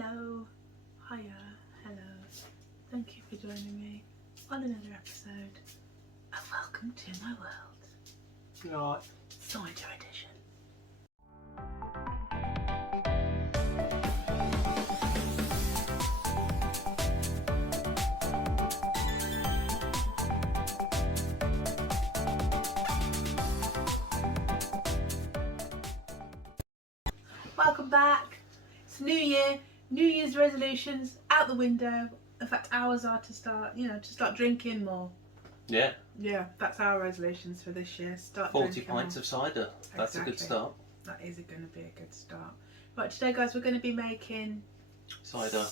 Hello, hiya, hello. Thank you for joining me on another episode and welcome to my world. Right. Cider edition. Welcome back. It's New Year, New Year's resolutions out the window. In fact, ours are to start, to start drinking more. Yeah. Yeah, that's our resolutions for this year. Start 40 pints of cider. That's Exactly. a good start. That is going to be a good start. Right, today guys, we're going to be making Cider.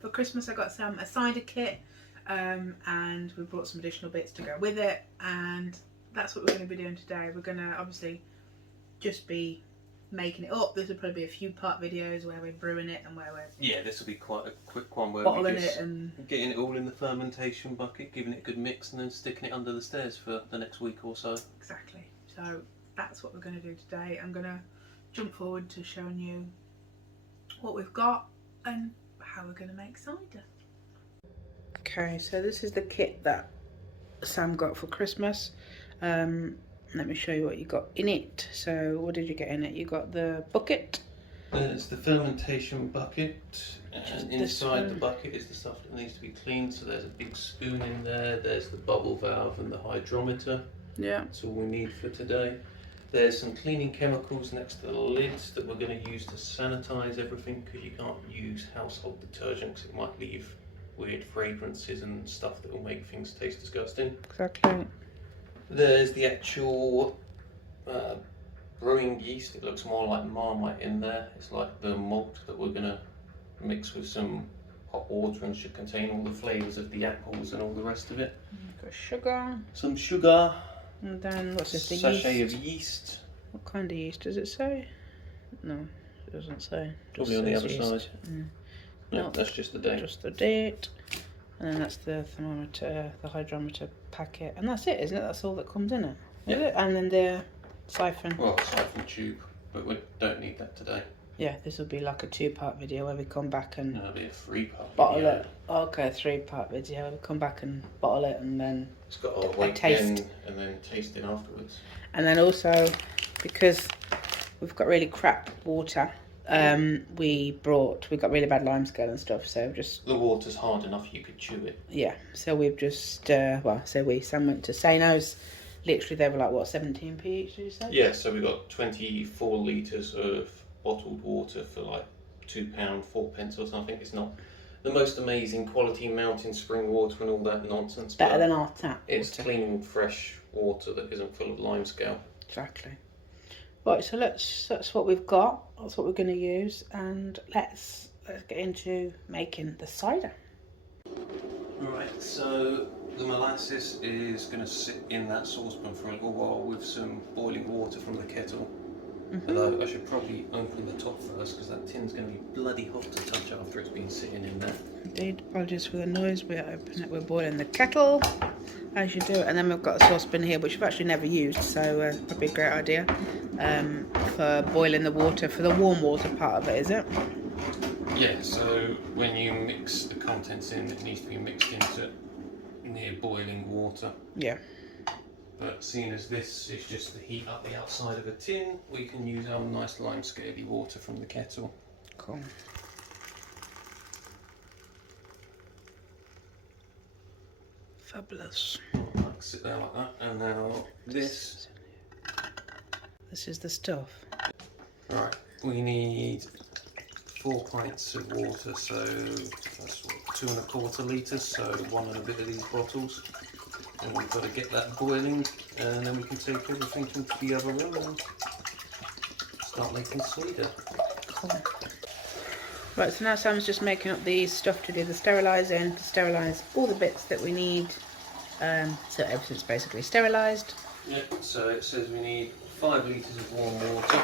For Christmas I got a cider kit, and we brought some additional bits to go with it, and that's what we're going to be doing today. We're going to obviously just be making it up. This will probably be a few part videos where we're brewing it and where we're Yeah, this will be quite a quick one where bottling we're just it and getting it all in the fermentation bucket, giving it a good mix, and then sticking it under the stairs for the next week or so. Exactly. So that's what we're going to do today. I'm going to jump forward to showing you what we've got and how we're going to make cider. Okay, so this is the kit that Sam got for Christmas. Let me show you what you got in it. So what did you get in it? You got the bucket. There's the fermentation bucket, and inside the bucket is the stuff that needs to be cleaned. So there's a big spoon in there, there's the bubble valve and the hydrometer. Yeah. That's all we need for today. There's some cleaning chemicals next to the lids that we're going to use to sanitize everything, because you can't use household detergent because it might leave weird fragrances and stuff that will make things taste disgusting. Exactly. There's the actual brewing yeast. It looks more like Marmite in there. It's like the malt that we're going to mix with some hot water and should contain all the flavours of the apples and all the rest of it. Got sugar. Some sugar. And then what's this? The sachet yeast? of yeast. What kind of yeast does it say? No, it doesn't say. Probably on the other yeast. side. No, that's just the date. Just the date. And then that's the thermometer, the hydrometer packet, and that's it, isn't it? That's all that comes in it. Yeah. Is it? And then the siphon. Well, siphon tube, but we don't need that today. Yeah, this will be like a 2-part video where we come back and It'll be a 3-part bottle video. it. Okay, 3-part video. We'll come back and bottle it, and then It's got our weight taste. in and then tasting afterwards. And then also, because we've got really crap water, we got really bad lime scale and stuff, so just... The water's hard enough you could chew it. Yeah, so we've just, Sam went to Sano's. Literally, they were like, what, 17p each, did you say? Yeah, so we got 24 litres of bottled water for like £2, 4p or something. It's not the most amazing quality mountain spring water and all that nonsense. Better than our tap It's water. clean, fresh water that isn't full of lime scale. Exactly. Right, so that's what we've got. That's what we're going to use, and let's get into making the cider. Right, so the molasses is going to sit in that saucepan for a little while with some boiling water from the kettle. Although I should probably open the top first, because that tin's going to be bloody hot to touch after it's been sitting in there. Indeed, apologies for the noise. We're boiling the kettle, as you do, and then we've got a saucepan here, which we've actually never used, so probably a great idea for boiling the water, for the warm water part of it, is it? Yeah, so when you mix the contents in, it needs to be mixed into near boiling water. Yeah. But seeing as this is just to heat up the outside of a tin, we can use our nice lime scaly water from the kettle. Cool. Fabulous. I'll sit there like that, and now this. This is the stuff. Right, we need 4 pints of water, so that's what, 2 1/4 litres, so 1 and a bit of these bottles. And we've got to get that boiling, and then we can take everything into the other room and start making cider. Cool. Right, so now Sam's just making up the stuff to do the sterilising, to sterilise all the bits that we need, so everything's basically sterilised. Yeah, so it says we need 5 litres of warm water.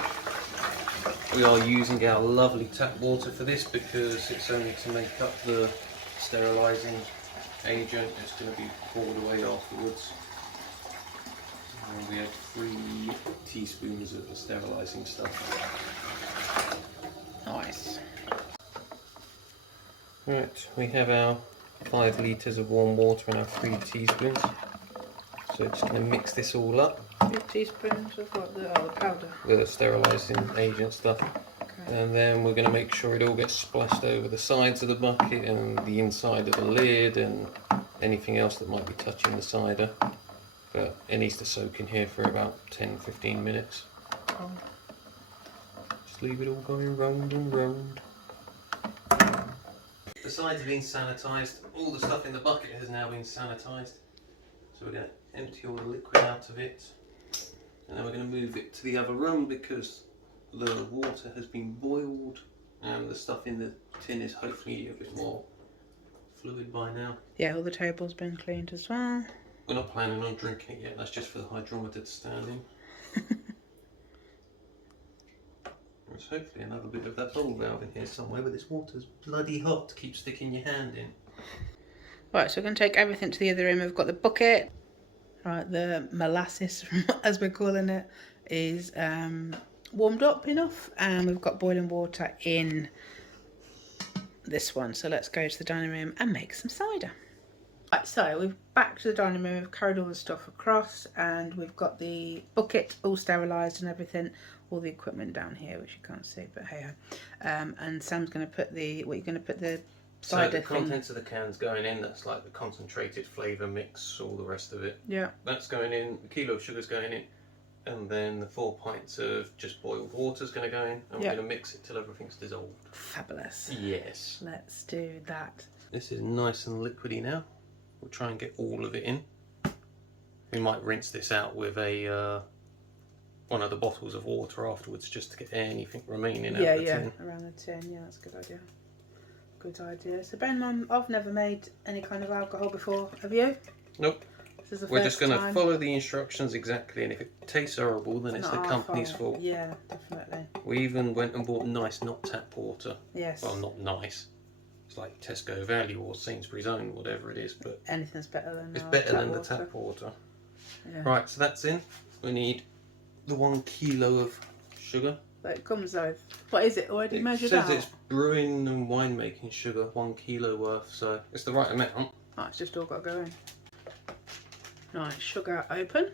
We are using our lovely tap water for this because it's only to make up the sterilising agent. It's going to be poured away afterwards. And we have 3 teaspoons of the sterilising stuff. Nice. Right, we have our 5 litres of warm water and our 3 teaspoons. So just going to mix this all up. 2 teaspoons of what? The powder? The sterilising agent stuff. Okay. And then we're going to make sure it all gets splashed over the sides of the bucket and the inside of the lid and anything else that might be touching the cider. But it needs to soak in here for about 10-15 minutes. Oh. Just leave it all going round and round. The sides have been sanitised. All the stuff in the bucket has now been sanitised. So we're going to empty all the liquid out of it. And then we're going to move it to the other room because the water has been boiled and the stuff in the tin is hopefully a bit more fluid by now. Yeah, all the table's been cleaned as well. We're not planning on drinking it yet, that's just for the hydrometer to stand in. There's hopefully another bit of that bubble valve in here somewhere, but this water's bloody hot to keep sticking your hand in. Right, so we're going to take everything to the other room. We've got the bucket. Right, the molasses, as we're calling it, is warmed up enough, and we've got boiling water in this one. So let's go to the dining room and make some cider. Right, so we've back to the dining room. We've carried all the stuff across, and we've got the bucket all sterilised and everything. All the equipment down here, which you can't see, but hey ho. And Sam's going to put the cider so the contents of the can's going in. That's like the concentrated flavour mix, all the rest of it. Yeah. That's going in. The kilo of sugar's going in. And then the 4 pints of just boiled water's going to go in, and we're going to mix it till everything's dissolved. Fabulous. Yes. Let's do that. This is nice and liquidy now. We'll try and get all of it in. We might rinse this out with a one of the bottles of water afterwards, just to get anything remaining out of the tin. Around the tin. Yeah, that's a good idea. Good idea. So Ben, I've never made any kind of alcohol before. Have you? Nope. We're just going to follow the instructions exactly, and if it tastes horrible, then it's the company's fault. Yeah, definitely. We even went and bought nice, not tap water. Yes. Well, not nice. It's like Tesco Value or Sainsbury's Own, whatever it is, but anything's better than it's better than the tap water. Yeah. Right, so that's in. We need the 1 kilo of sugar. But it comes with, what is it already measured out? It says it's brewing and winemaking sugar, 1 kilo worth, so it's the right amount. Oh, it's just all got to go in. Right, sugar open.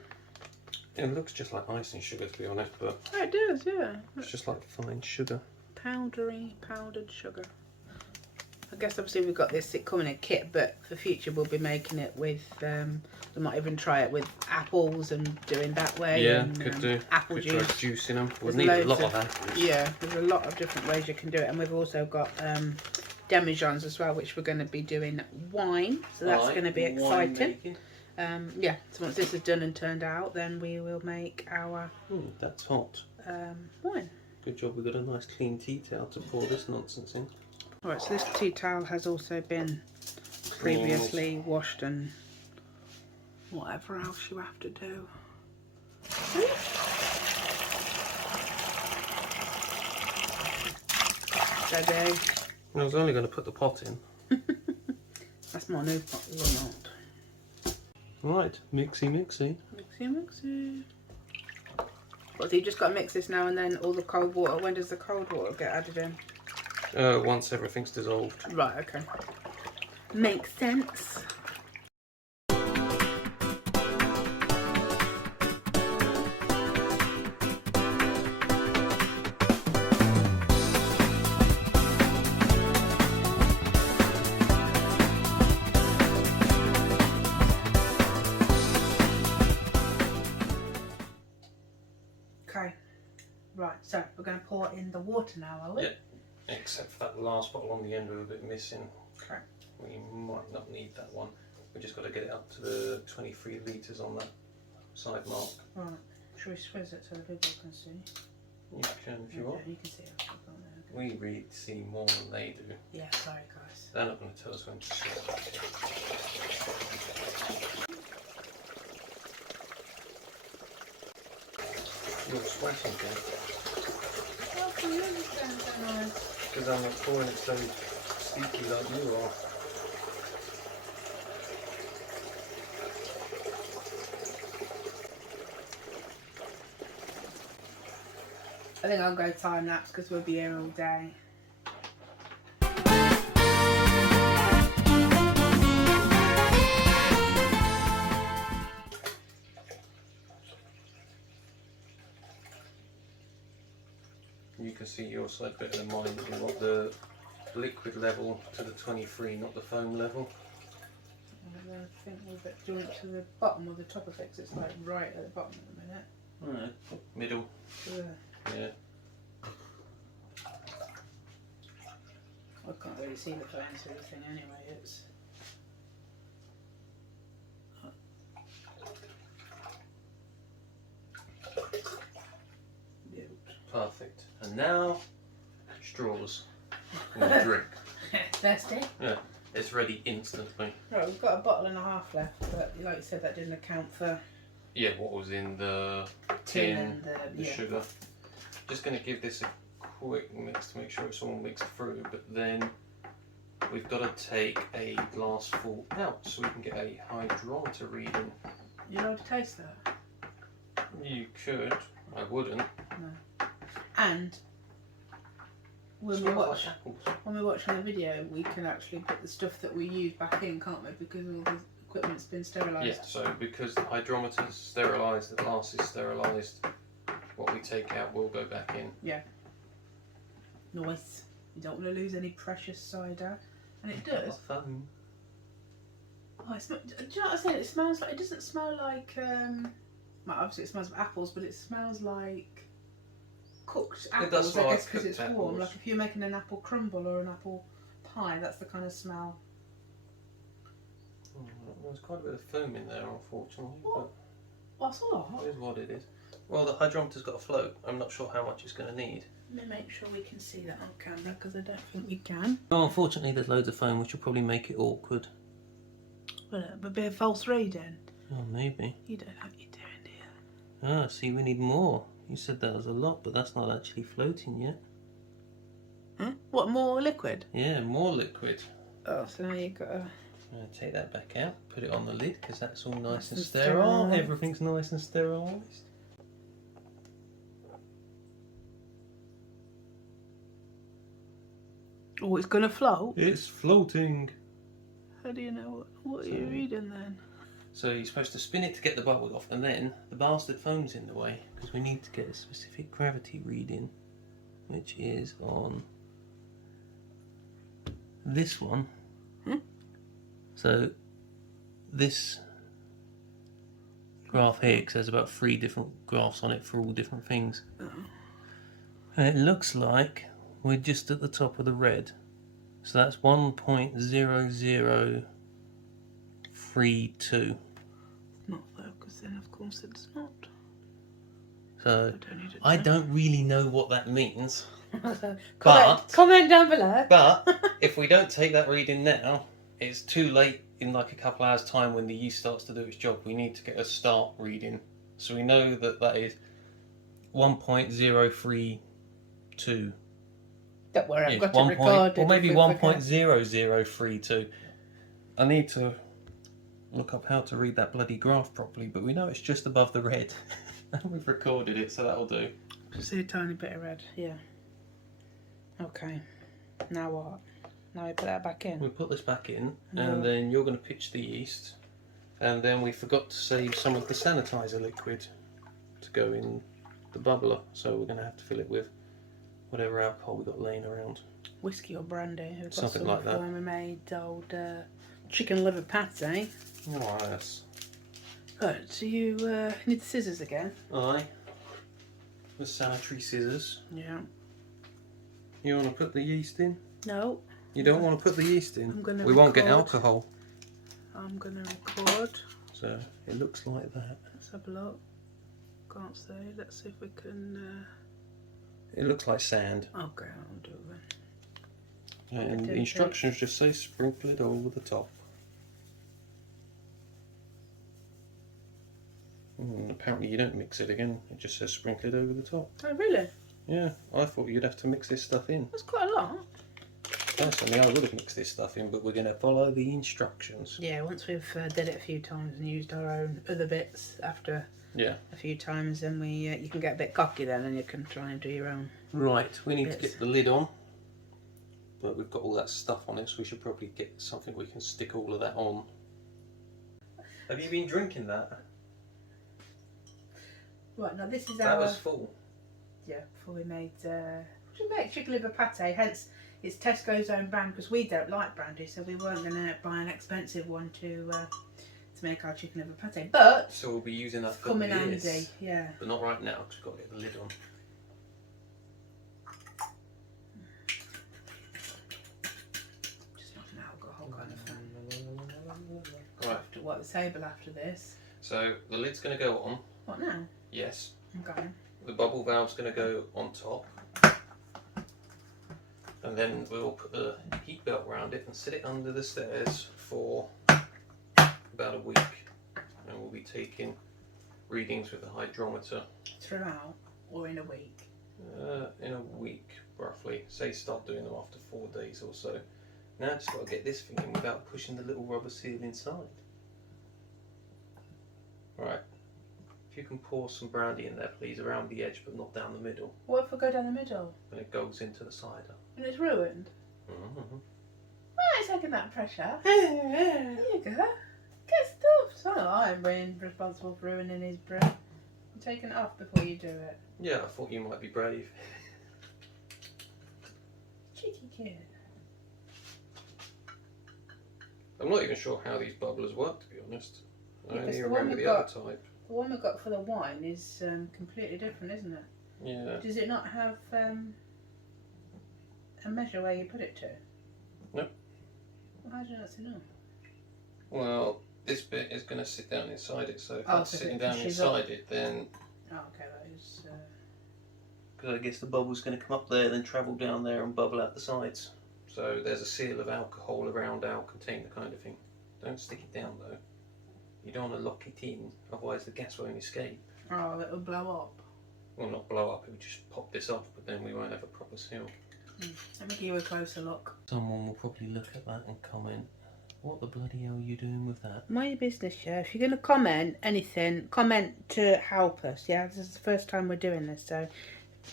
It looks just like icing sugar, to be honest, but Oh, it does, yeah. it's just like fine sugar. Powdered sugar. I guess obviously we've got this, it come in a kit, but for future we'll be making it with, we might even try it with apples and doing that way. Yeah, and, could do. Apple could juice. try juicing them. We'll There's need a lot loads of apples. Yeah, there's a lot of different ways you can do it, and we've also got demijohns as well, which we're going to be doing wine, so that's going to be exciting. Yeah, so once this is done and turned out, then we will make our that's hot. wine. Good job, we've got a nice clean tea towel to pour this nonsense in. Alright, so this tea towel has also been previously washed and whatever else you have to do. Steady. I was only going to put the pot in. That's my new pot, is it not? Right, mixy. Mixy. What, so you just got to mix this now and then all the cold water. When does the cold water get added in? Once everything's dissolved. Right, okay. Makes sense. Okay, right, so we're going to pour in the water now, are we? Yeah, except for that last bottle on the end with a bit missing. Okay. We might not need that one. We just got to get it up to the 23 litres on that side mark. Right, should we swizz it so the people can see? You can if you want. You can see it. We read see more than they do. Yeah, sorry guys. They're not going to tell us when to switch. You're sweating, Jen. Well, for you, it's going so nice. Because I'm not pouring it so sticky like you are. I think I'll go time lapse because we'll be here all day. You can see your side better than mine. We want the liquid level to the 23, not the foam level. I think we'll do it to the bottom or the top of it, 'cause it's like right at the bottom at the minute. Alright, middle. Yeah. I can't really see the phone through the thing anyway. It's Perfect. And now, straws. And a drink. thirsty. Yeah, it's ready instantly. Right, we've got a bottle and a half left, but like you said, that didn't account for Yeah, what was in the tin tin, and the sugar. Just going to give this a quick mix to make sure it's all mixed through, but then we've got to take a glass full out so we can get a hydrometer reading. You know to taste that? You could, I wouldn't. No. And when we Smells watch like apples. when we're watching the video, we can actually put the stuff that we use back in, can't we? Because all the equipment's been sterilised. Yeah, so because the hydrometer's sterilised, the glass is sterilised, what we take out will go back in. Yeah. Nice. You don't want to lose any precious cider, and it does. Foam. Oh, do you know what I said? It smells like. It doesn't smell like. Well, obviously it smells of apples, but it smells like cooked apples. It does smell I like guess because it's cooked warm. apples. Like if you're making an apple crumble or an apple pie, that's the kind of smell. There's quite a bit of foam in there, unfortunately. What? What's a lot? But it is what it is. Well, the hydrometer's got a float. I'm not sure how much it's going to need. Let me make sure we can see that on camera, because I don't think we can. Well, unfortunately, there's loads of foam, which will probably make it awkward. Well, a bit of false reading. Oh, maybe. You don't know what you're doing, do you? Ah, see, we need more. You said that was a lot, but that's not actually floating yet. Huh? What, more liquid? Yeah, more liquid. Oh, so now you've got to... I'm going to take that back out, put it on the lid, because that's all nice Nice and and sterile. sterile. Everything's nice and sterilised. Oh, it's going to float? It's floating. How do you know what are you reading then? So you're supposed to spin it to get the bubbles off, and then the bastard foam's in the way, because we need to get a specific gravity reading, which is on this one. So this graph here, because there's about 3 different graphs on it for all different things. And it looks like we're just at the top of the red. So that's 1.0032. Not focusing, of course it's not. So I don't need it. I don't really know what that means. comment down below. But if we don't take that reading now, it's too late in like a couple hours time when the yeast starts to do its job. We need to get a start reading. So we know that that is 1.032. Don't worry, I've Yeah, got 1 it recorded. or maybe if we forget. 1.0032. I need to look up how to read that bloody graph properly, but we know it's just above the red. And we've recorded it, so that'll do. See a tiny bit of red, yeah. Okay, now what? Now we put that back in. We'll put this back in, No. and then you're going to pitch the yeast, and then we forgot to save some of the sanitizer liquid to go in the bubbler, so we're going to have to fill it with whatever alcohol we've got laying around. Whiskey or brandy. We've got Something some like that. When we made old chicken liver pate. Oh, yes. Right, so you need the scissors again. Aye. The sanitary scissors. Yeah. You want to put the yeast in? No. You don't want to put the yeast in? I'm gonna We won't get record. alcohol. I'm going to record. So it looks like that. Let's have a look. Can't say. Let's see if we can... It looks like sand. Okay, I'll do it then. And the instructions just say sprinkle it over the top. Apparently you don't mix it again, it just says sprinkle it over the top. Oh, really? Yeah, I thought you'd have to mix this stuff in. That's quite a lot. Personally, I would have mixed this stuff in, but we're going to follow the instructions. Yeah, once we've did it a few times and used our own other bits after Yeah. a few times, then we you can get a bit cocky then and you can try and do your own. Right, we need to Bits. get the lid on. But we've got all that stuff on it, so we should probably get something we can stick all of that on. Have you been drinking that? Right, now this is That was full. Yeah, before we made to make chicken liver pate. Hence, it's Tesco's own brand because we don't like brandy, so we weren't going to buy an expensive one to make our chicken liver pate. But so we'll be using that for come in years. handy, yeah. But not right now because we've got to get the lid on. Just not an alcohol kind of thing. Right. To wipe the table after this. So the lid's going to go on. What now? Yes. Okay. The bubble valve's going to go on top. And then we'll put a heat belt around it and sit it under the stairs for about a week. And we'll be taking readings with the hydrometer. Throughout or in a week? In a week, roughly. Say start doing them after 4 days or so. Now I've just got to get this thing in without pushing the little rubber seal inside. Right. If you can pour some brandy in there, please, around the edge, but not down the middle. What if I go down the middle? And it goes into the cider. And it's ruined? Mm-hmm. Why is taking that pressure? There you go. Get stuffed. Oh, I'm being responsible for ruining his brew. I'm taking it off before you do it. Yeah, I thought you might be brave. Cheeky kid. I'm not even sure how these bubblers work, to be honest. I Yeah, 'cause only the one remember we've the other got- type. The one we got for the wine is completely different, isn't it? Yeah. Does it not have a measure where you put it to? No. Well, how do you not know? Well, this bit is going to sit down inside it, so if Oh, that's so sitting it down pushes inside it, then... Oh, okay, that is... Because I guess the bubble's going to come up there, then travel down there and bubble out the sides. So there's a seal of alcohol around our container kind of thing. Don't stick it down though. You don't want to lock it in, otherwise the gas won't escape. Oh, it'll blow up. Well, not blow up, it would just pop this off, but then we won't have a proper seal. Let me give you a closer look. Someone will probably look at that and comment, what the bloody hell are you doing with that? Mind your business, yeah. If you're going to comment anything, comment to help us, yeah. This is the first time we're doing this, so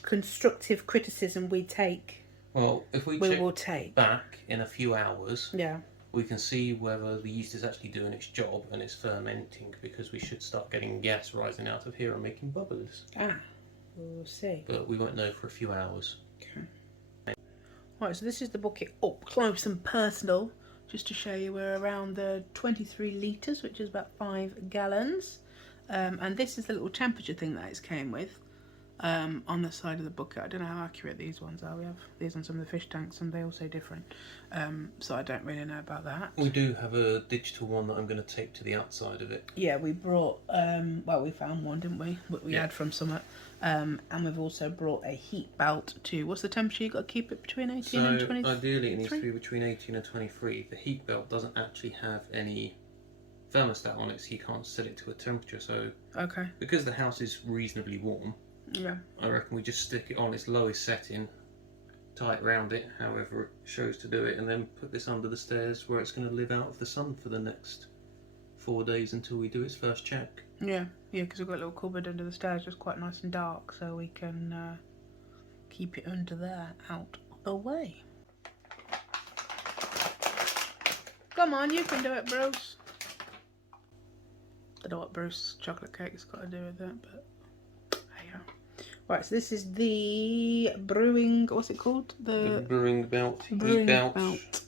constructive criticism we take. Well, if we will take back in a few hours, yeah, we can see whether the yeast is actually doing its job and it's fermenting, because we should start getting gas rising out of here and making bubbles. Ah, we'll see. But we won't know for a few hours. Okay. Right, so this is the bucket up close and personal, just to show you we're around the 23 litres, which is about 5 gallons. And this is the little temperature thing that it came with. On the side of the bucket. I don't know how accurate these ones are. We have these on some of the fish tanks and they all say different. So I don't really know about that. We do have a digital one that I'm going to tape to the outside of it. Yeah, we brought, well, we found one, didn't we? What we had from Summit. And we've also brought a heat belt to, what's the temperature? You've got to keep it between 18 and 23? So ideally it needs to be between 18 and 23. The heat belt doesn't actually have any thermostat on it, so you can't set it to a temperature. So okay. Because the house is reasonably warm, yeah, I reckon we just stick it on its lowest setting, tie it round it, however it shows to do it, and then put this under the stairs where it's going to live out of the sun for the next 4 days until we do its first check. Yeah, because we've got a little cupboard under the stairs, just quite nice and dark, so we can keep it under there, out of the way. Come on, you can do it, Bruce. I don't know what Bruce's chocolate cake's got to do with it, but there you go. Right, so this is the brewing, what's it called? The brewing belt, brewing heat belt. belt.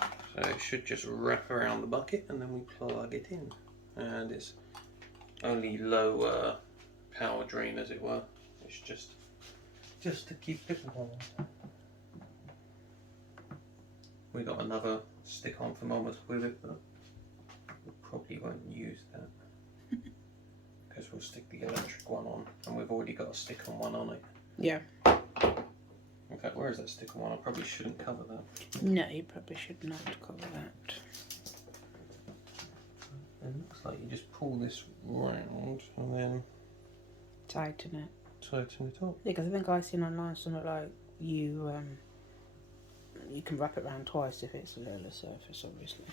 So it should just wrap around the bucket and then we plug it in. And it's only low power drain, as it were. It's just to keep it warm. We got another stick-on thermometer with it, but we probably won't use that because we'll stick the electric one on, and we've already got a stick-on one on it. Yeah. In fact, where is that stick-on one? I probably shouldn't cover that. No, you probably should not cover that. It looks like you just pull this round and then Tighten it. tighten it up. Yeah, because I think I've seen online something like you can wrap it around twice if it's a littler surface, obviously.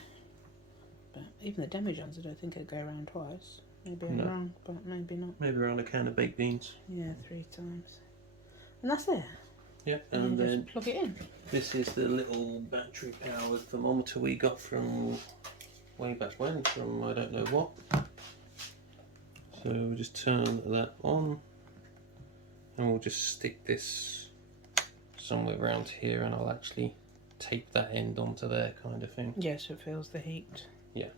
But even the demijohns, I don't think it'd go around twice. Maybe I'm wrong, but maybe not. Maybe around a can of baked beans. Yeah, 3 times. And that's it. Yeah, And and you then just plug it in. this is the little battery powered thermometer we got from way back when, from I don't know what. So we just turn that on And we'll just stick this somewhere around here, and I'll actually tape that end onto there, kind of thing. Yes, it feels the heat. Yeah.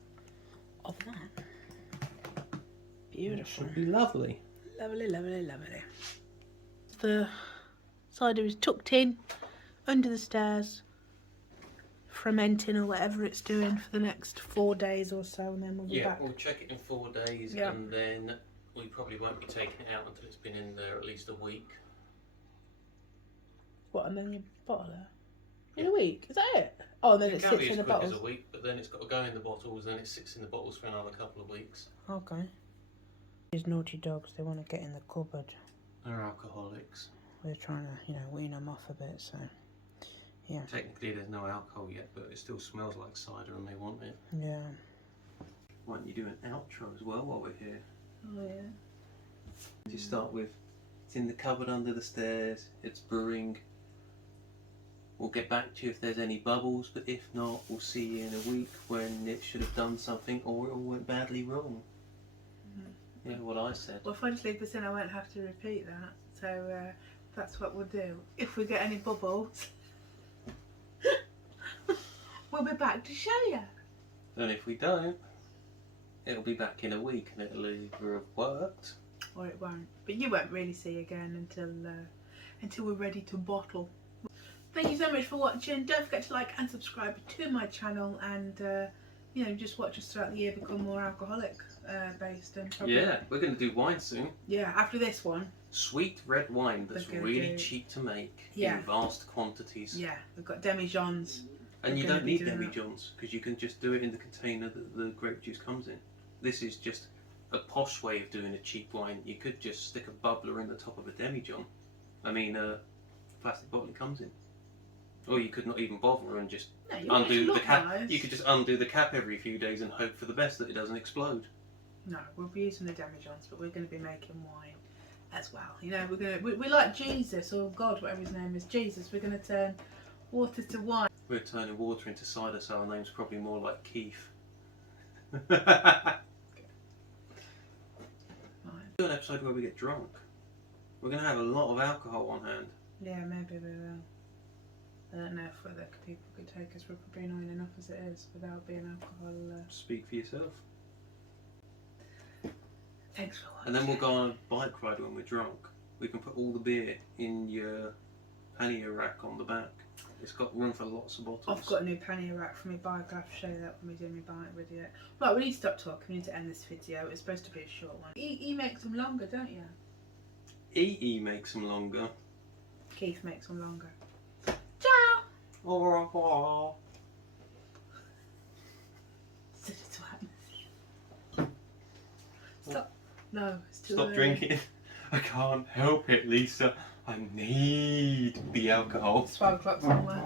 Of that. Beautiful. Should be lovely. Lovely, lovely, lovely. The cider is tucked in under the stairs, fermenting or whatever it's doing for the next 4 days or so, and then we'll be back. We'll check it in 4 days, and then we probably won't be taking it out until it's been in there at least a week. What, and then you bottle it? In a week? Is that it? Oh, and then it sits in the bottles? As a week, but then it's got to go in the bottles, then it sits in the bottles for another couple of weeks. Okay. These naughty dogs, they want to get in the cupboard. They're alcoholics. We're trying to, wean them off a bit, so... Yeah. Technically there's no alcohol yet, but it still smells like cider and they want it. Yeah. Why don't you do an outro as well while we're here? Oh, yeah. To start with, it's in the cupboard under the stairs, it's brewing. We'll get back to you if there's any bubbles, but if not, we'll see you in a week when it should have done something or it all went badly wrong. Yeah, what I said. Well, if I just leave this in, I won't have to repeat that. So that's what we'll do. If we get any bubbles, we'll be back to show you. And if we don't, it'll be back in a week and it'll either have worked. Or it won't. But you won't really see again until we're ready to bottle. Thank you so much for watching. Don't forget to like and subscribe to my channel, and just watch us throughout the year become more alcoholic based, and probably, we're going to do wine soon. Yeah, after this one. Sweet red wine that's really cheap to make in vast quantities. Yeah, we've got demijohns. And you don't need demijohns because you can just do it in the container that the grape juice comes in. This is just a posh way of doing a cheap wine. You could just stick a bubbler in the top of a demijohn. I mean, plastic bottle it comes in. Or you could not even bother and just undo the cap. Nice. You could just undo the cap every few days and hope for the best that it doesn't explode. No, we'll be using the demijohns, but we're going to be making wine as well. We like Jesus, or God, whatever his name is, Jesus. We're going to turn water to wine. We're turning water into cider, so our name's probably more like Keith. Okay. Right. Do an episode where we get drunk. We're going to have a lot of alcohol on hand. Yeah, maybe we will. I don't know if whether people could take us. We're probably annoying enough as it is without being alcohol. Speak for yourself. Thanks for watching. And then we'll go on a bike ride when we're drunk. We can put all the beer in your pannier rack on the back. It's got room for lots of bottles. I've got a new pannier rack for my bike. I'll have to show you that when we do my bike video. Right, we need to stop talking. We need to end this video. It's supposed to be a short one. E makes them longer, don't you? EE makes them longer. Keith makes them longer. Ciao! Au revoir. Stop. No, it's too Stop early. drinking. I can't help it, Lisa. I need the alcohol. It's 5 o'clock somewhere.